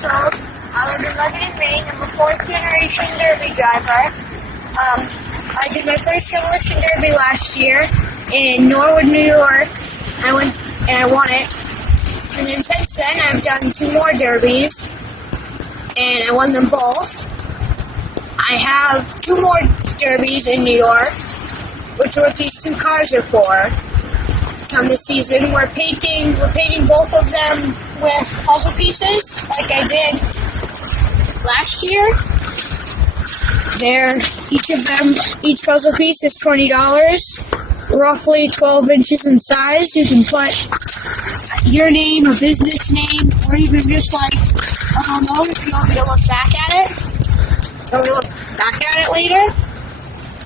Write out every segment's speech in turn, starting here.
years old. I live in Lebanon, Maine. I'm a fourth-generation Derby driver. I did my first Demolition Derby last year in Norwood, New York. I went and I won it. And then since then, I've done 2 more derbies, and I won them both. I have 2 more derbies in New York, which are what these 2 cars are for. Come this season, we're painting both of them with puzzle pieces, like I did last year. Each puzzle piece is $20, roughly 12 inches in size. You can put your name, a business name, or even just like a home note if you want me to look back at it. Or look back at it later.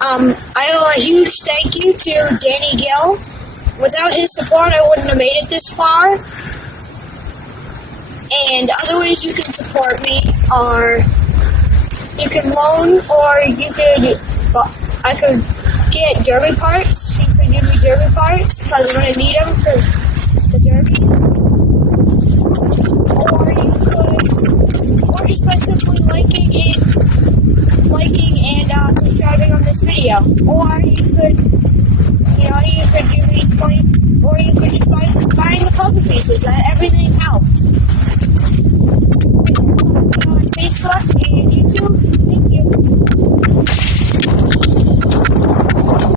I owe a huge thank you to Danny Gill. Without his support, I wouldn't have made it this far. And other ways you can support me are you can loan, or I could get derby parts. You could give me derby parts because I'm going to need them for the derby. Or just by simply liking and subscribing on this video. Or you could give me 20, or you could just buy the puzzle pieces. Everything helps.